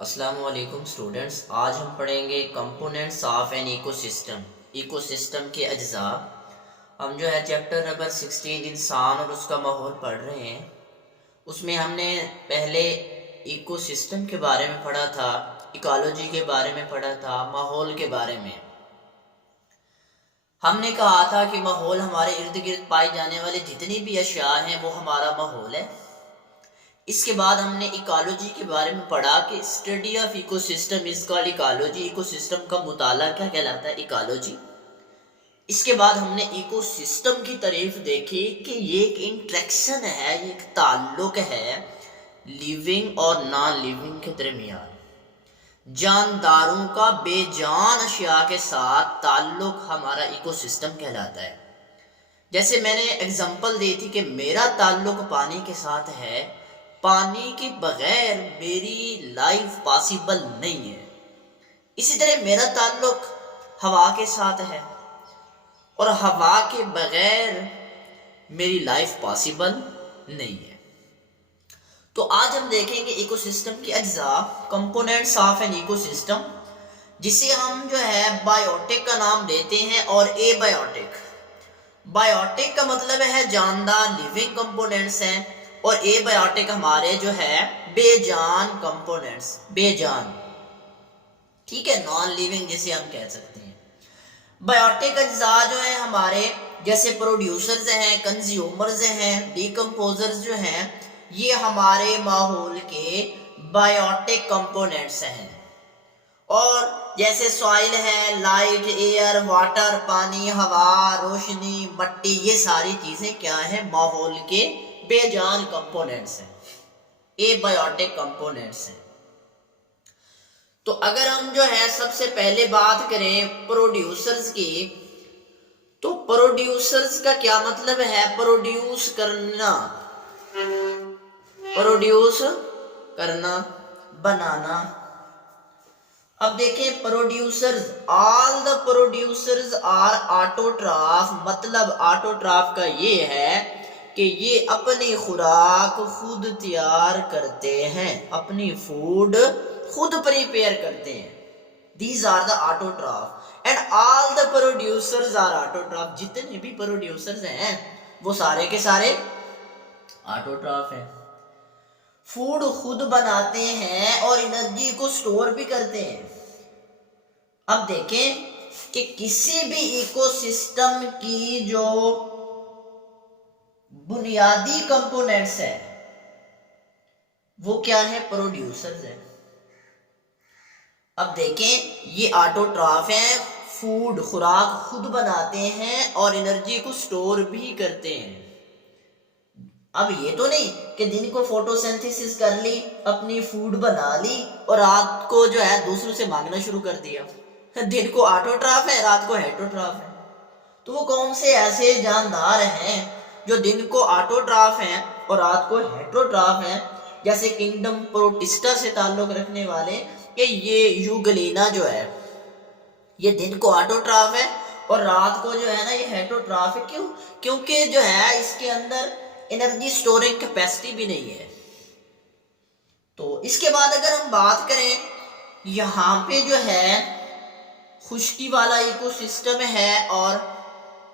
अस्सलाम वालेकुम स्टूडेंट्स। आज हम पढ़ेंगे components of an ecosystem. Ecosystem के अज्जा। हम जो है चैप्टर नंबर 16 इंसान और उसका माहौल पढ़ रहे हैं। उसमें हमने पहले इकोसिस्टम के बारे में पढ़ा था, इकोलॉजी के बारे में पढ़ा था, माहौल के बारे में। हमने कहा था कि माहौल हमारे इर्द गिर्द पाई जाने वाली जितनी भी अशिया हैं वो हमारा माहौल है। इसके बाद हमने इकोलॉजी के बारे में पढ़ा कि study of ecosystem is called ecology. Ecosystem का मुताला क्या कहलाता है? इकोलॉजी। इसके बाद हमने इकोसिस्टम की तारीफ देखी कि ये एक इंट्रैक्शन है, ये एक ताल्लुक है लिविंग और नॉन लिविंग के दरमियान। जानदारों का बेजान अशिया के साथ ताल्लुक हमारा इकोसिस्टम कहलाता है। जैसे मैंने एग्जांपल दी थी कि मेरा ताल्लुक पानी के साथ है, पानी के बगैर मेरी लाइफ पॉसिबल नहीं है। इसी तरह मेरा ताल्लुक हवा के साथ है और हवा के बगैर मेरी लाइफ पॉसिबल नहीं है। तो आज हम देखेंगे इकोसिस्टम के अज्जा, कंपोनेंट्स ऑफ एन इकोसिस्टम, जिसे हम जो है बायोटिक का नाम देते हैं और एबायोटिक। बायोटिक का मतलब है जानदार, लिविंग कंपोनेंट्स हैं, और एबायोटिक हमारे जो है बेजान कंपोनेंट्स, बेजान, ठीक है, नॉन लिविंग जिसे हम कह सकते हैं। बायोटिक अज्जा जो है हमारे, जैसे प्रोड्यूसर्स हैं, कंज्यूमर्स हैं, डिकम्पोजर्स जो हैं, ये हमारे माहौल के बायोटिक कंपोनेंट्स हैं। और जैसे सॉइल है, लाइट, एयर, वाटर, पानी, हवा, रोशनी, मट्टी, ये सारी चीजें क्या है? माहौल के बेजान कंपोनेंट्स हैं, एबायोटिक कंपोनेंट्स हैं। तो अगर हम जो है सबसे पहले बात करें प्रोड्यूसर्स की, तो प्रोड्यूसर्स का क्या मतलब है? प्रोड्यूस करना, प्रोड्यूस करना, बनाना। अब देखें producers, all the producers are autotroph. मतलब ऑटोट्रॉफ का ये है कि ये अपनी खुराक खुद तैयार करते हैं, अपनी फूड खुद प्रिपेयर करते हैं। These are the autotroph and all the producers are autotroph. जितने भी प्रोड्यूसर्स हैं वो सारे के सारे ऑटोट्रॉफ हैं। फूड खुद बनाते हैं और एनर्जी को स्टोर भी करते हैं। अब देखें कि किसी भी इकोसिस्टम की जो बुनियादी कंपोनेंट्स है वो क्या है? प्रोड्यूसर्स है। अब देखें ये ऑटोट्रॉफ है, फूड, खुराक खुद बनाते हैं और एनर्जी को स्टोर भी करते हैं। अब ये तो नहीं कि दिन को फोटोसिंथेसिस कर ली, अपनी फूड बना ली और रात को जो है दूसरों से मांगना शुरू कर दिया। दिन को ऑटोट्रॉफ है, रात को हेटरोट्रॉफ है। तो वो कौन से ऐसे जानदार हैं जो दिन को ऑटोट्रॉफ हैं और रात को हेटरोट्रॉफ हैं? जैसे किंगडम प्रोटिस्टा से ताल्लुक रखने वाले कि ये यूगलीना जो है ये दिन को ऑटोट्रॉफ है और रात को जो है ना ये हेटरोट्रॉफ है। क्यों? क्योंकि जो है इसके अंदर एनर्जी स्टोरिंग कैपेसिटी भी नहीं है। तो इसके बाद अगर हम बात करें, यहाँ पे जो है खुश्की वाला इकोसिस्टम है और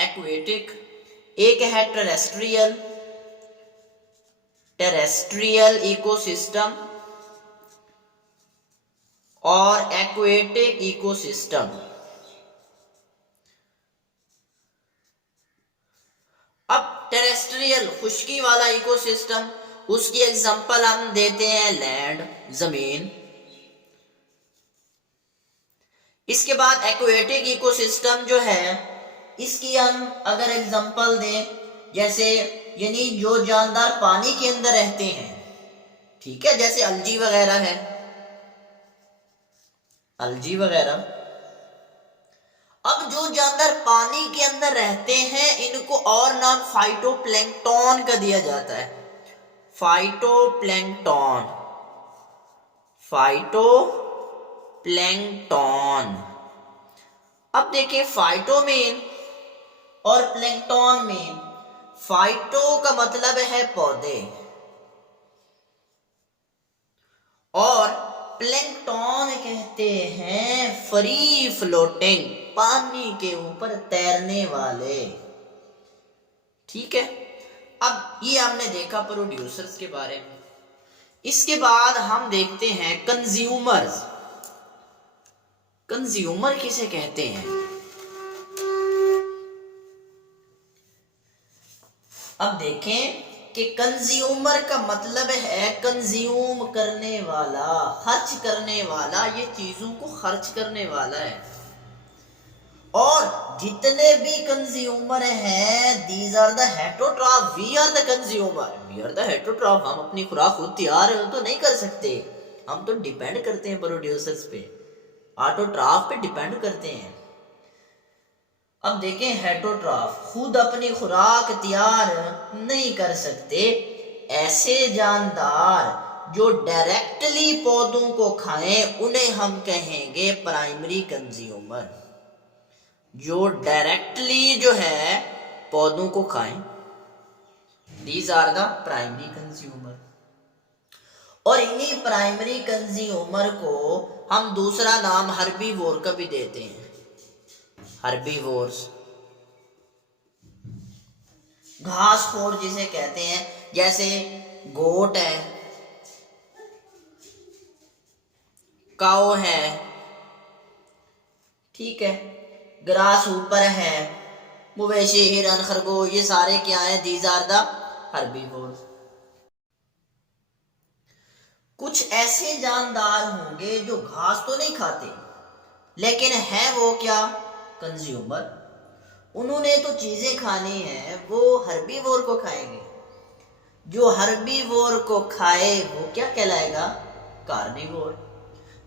एक्वेटिक, एक है टेरेस्ट्रियल, टेरेस्ट्रियल इकोसिस्टम और एक्वेटिक इकोसिस्टम। अब टेरेस्ट्रियल खुश्की वाला इकोसिस्टम, उसकी एग्जांपल हम देते हैं लैंड, जमीन। इसके बाद एक्वेटिक इकोसिस्टम जो है इसकी हम अगर एग्जांपल दें, जैसे यानी जो जानदार पानी के अंदर रहते हैं, ठीक है, जैसे अलजी वगैरह है, अलजी वगैरह। अब जो जानदार पानी के अंदर रहते हैं इनको और नाम फाइटोप्लैंक्टन का दिया जाता है। Phytoplankton, phytoplankton. अब देखिए फाइटो में और प्लैंक्टन में, फाइटो का मतलब है पौधे और प्लैंकटन कहते हैं फ्री फ्लोटिंग, पानी के ऊपर तैरने वाले। ठीक है, अब ये हमने देखा प्रोड्यूसर्स के बारे में। इसके बाद हम देखते हैं कंज्यूमर्स। कंज्यूमर किसे कहते हैं? अब देखें कि कंज्यूमर का मतलब है कंज्यूम करने वाला, खर्च करने वाला, ये चीजों को खर्च करने वाला है। और जितने भी कंज्यूमर हैं, these are the heterotroph, we are the consumer, we are the heterotroph. हम अपनी खुराक खुद तैयार तो नहीं कर सकते, हम तो डिपेंड करते हैं प्रोड्यूसर्स पे, ऑटोट्रॉफ पे डिपेंड करते हैं। अब देखें, हेटरोट्रॉफ खुद अपनी खुराक तैयार नहीं कर सकते, ऐसे जानदार जो डायरेक्टली पौधों को खाएं उन्हें हम कहेंगे प्राइमरी कंज्यूमर। जो डायरेक्टली जो है पौधों को खाएं, these are the primary consumer. और इन्हीं प्राइमरी कंज्यूमर को हम दूसरा नाम हर्बीवोर का भी देते हैं, हर्बीवोर्स, घासखोर जिसे कहते हैं। जैसे गोट है, काऊ है, ठीक है, ग्रास ऊपर है, मवेशी, हिरन, खरगोश, ये सारे क्या है? These are the herbivores. कुछ ऐसे जानदार होंगे जो घास तो नहीं खाते, लेकिन है वो क्या? कंज्यूमर। उन्होंने तो चीजें खानी है, वो हर्बीवोर को खाएंगे। जो हर्बीवोर को खाए वो क्या कहलाएगा? कार्निवोर।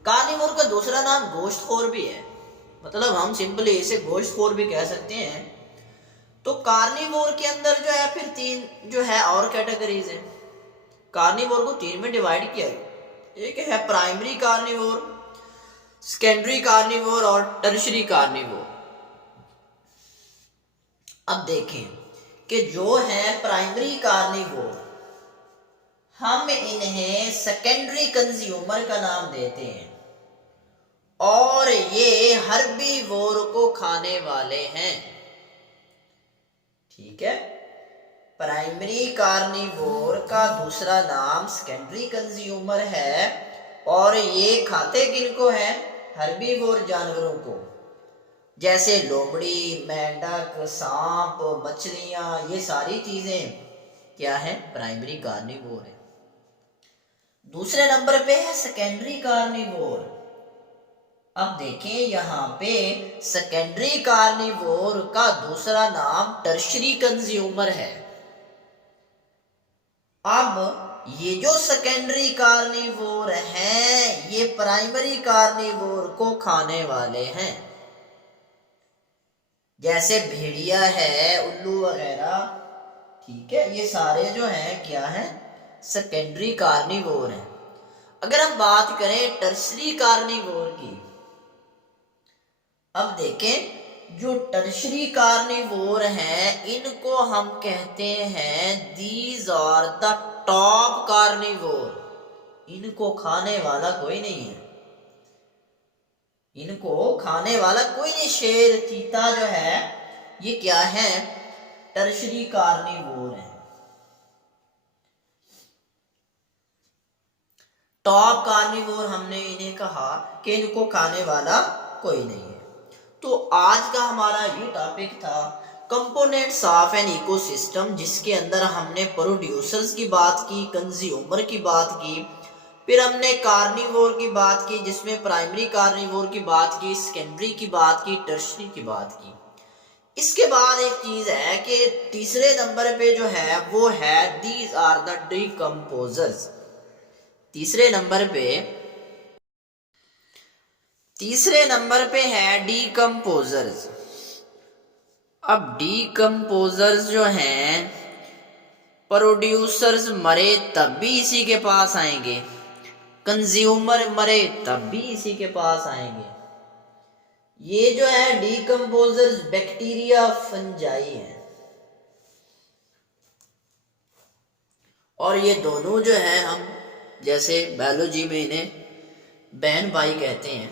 कार्निवोर का दूसरा नाम गोश्तखोर भी है, मतलब हम सिंपली इसे गोश्तखोर भी कह सकते हैं। तो कार्निवोर के अंदर जो है फिर तीन जो है और कैटेगरीज है। कार्निवोर को तीन में डिवाइड किया है। एक है प्राइमरी कार्निवोर, सेकेंडरी कार्निवोर और टर्शरी कार्निवोर। अब देखें कि जो है प्राइमरी कार्निवोर, हम इन्हें सेकेंडरी कंज्यूमर का नाम देते हैं और ये हर्बीवोर को खाने वाले हैं। ठीक है, प्राइमरी कार्निवोर का दूसरा नाम सेकेंडरी कंज्यूमर है और ये खाते किनको हैं? हर्बीवोर जानवरों को, जैसे लोमड़ी, मेंढक, सांप, मछलियां, ये सारी चीजें क्या है? प्राइमरी कार्निवोर है। दूसरे नंबर पे है सेकेंडरी कार्निवोर। अब देखें यहाँ पे सेकेंडरी कार्निवोर का दूसरा नाम टर्शरी कंज्यूमर है। अब ये जो सेकेंडरी कार्निवोर हैं, ये प्राइमरी कार्निवोर को खाने वाले हैं। जैसे भेड़िया है, उल्लू वगैरह, ठीक है, ये सारे जो हैं क्या है? सेकेंडरी कार्निवोर हैं। अगर हम बात करें टर्शरी कार्निवोर की, अब देखें जो टर्शरी कार्निवोर हैं इनको हम कहते हैं these are the top carnivore. इनको खाने वाला कोई नहीं है, इनको खाने वाला कोई नहीं। शेर, चीता जो है ये क्या है? टर्शरी कार्निवोर है। टॉप कार्निवोर हमने इन्हें कहा कि इनको खाने वाला कोई नहीं है। तो आज का हमारा ये टॉपिक था कंपोनेंट्स ऑफ एन इकोसिस्टम, जिसके अंदर हमने प्रोड्यूसर्स की बात की, कंज्यूमर की बात की, फिर हमने कार्निवोर की बात की जिसमें प्राइमरी कार्निवोर की बात की, सेकेंडरी की बात की, टर्शरी की बात की। इसके बाद एक चीज है कि तीसरे नंबर पे जो है वो है दीज आर द डिकम्पोजर्स। तीसरे नंबर पे है डिकम्पोजर्स। अब डिकम्पोजर्स जो हैं, प्रोड्यूसर्स मरे तब भी इसी के पास आएंगे, कंज्यूमर मरे तब भी इसी के पास आएंगे। ये जो है डिकम्पोजर्स बैक्टीरिया, फंजाई है। और ये दोनों जो है हम जैसे बायोलॉजी में इन्हें बहन भाई कहते हैं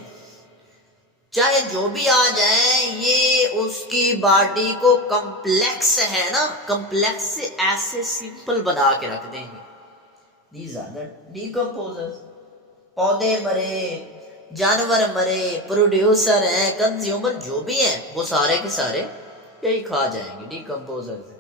चाहे जो भी आ जाए ये उसकी बॉडी को कम्प्लेक्स है ना, कम्प्लेक्स से ऐसे सिंपल बना के रख देंगे। These are the decomposers. पौधे मरे, जानवर मरे, प्रोड्यूसर हैं, कंज्यूमर जो भी हैं वो सारे के सारे यही खा जाएंगे, डीकम्पोजर्स।